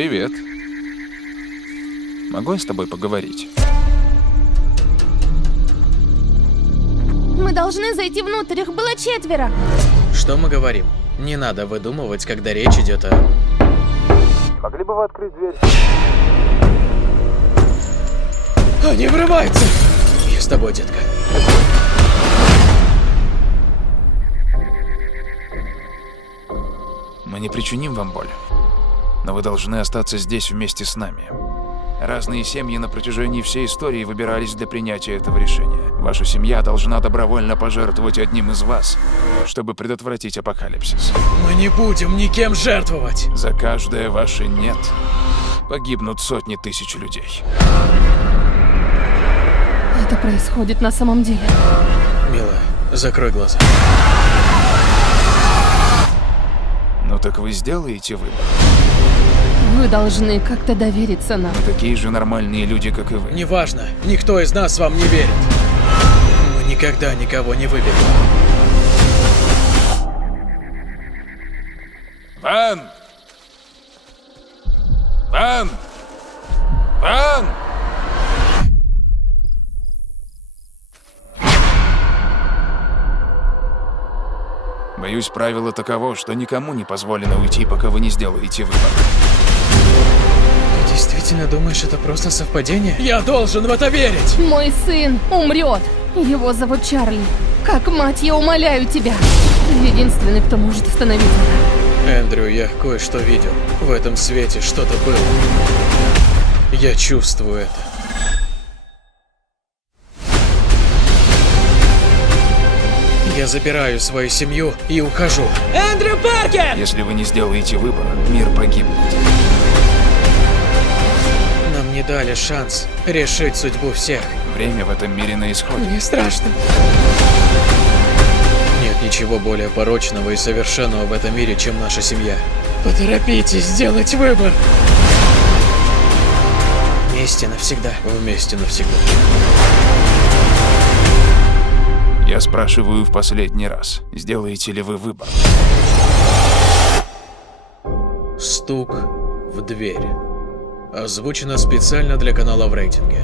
Привет. Могу я с тобой поговорить? Мы должны зайти внутрь, их было 4. Что мы говорим? Не надо выдумывать, когда речь идет о... Могли бы вы открыть дверь? Они врываются! Я с тобой, детка. Мы не причиним вам боль, но вы должны остаться здесь вместе с нами. Разные семьи на протяжении всей истории выбирались для принятия этого решения. Ваша семья должна добровольно пожертвовать одним из вас, чтобы предотвратить апокалипсис. Мы не будем никем жертвовать! За каждое ваше «нет» погибнут сотни тысяч людей. Это происходит на самом деле. Милая, закрой глаза. Ну так вы сделаете выбор. Вы должны как-то довериться нам. Мы такие же нормальные люди, как и вы. Неважно, никто из нас вам не верит. Мы никогда никого не выберем. Ван! Ван! Ван! Боюсь, правило таково, что никому не позволено уйти, пока вы не сделаете выбор. Ты действительно думаешь, это просто совпадение? Я должен в это верить! Мой сын умрет. Его зовут Чарли. Как мать, я умоляю тебя. Ты единственный, кто может остановить это. Эндрю, я кое-что видел. В этом свете что-то было. Я чувствую это. Я забираю свою семью и ухожу. Эндрю Паркер! Если вы не сделаете выбор, мир погибнет. Нам не дали шанс решить судьбу всех. Время в этом мире на исходе. Мне страшно. Нет ничего более порочного и совершенного в этом мире, чем наша семья. Поторопитесь сделать выбор. Вместе навсегда. Вместе навсегда. Я спрашиваю в последний раз, сделаете ли вы выбор? Стук в дверь. Озвучено специально для канала в рейтинге.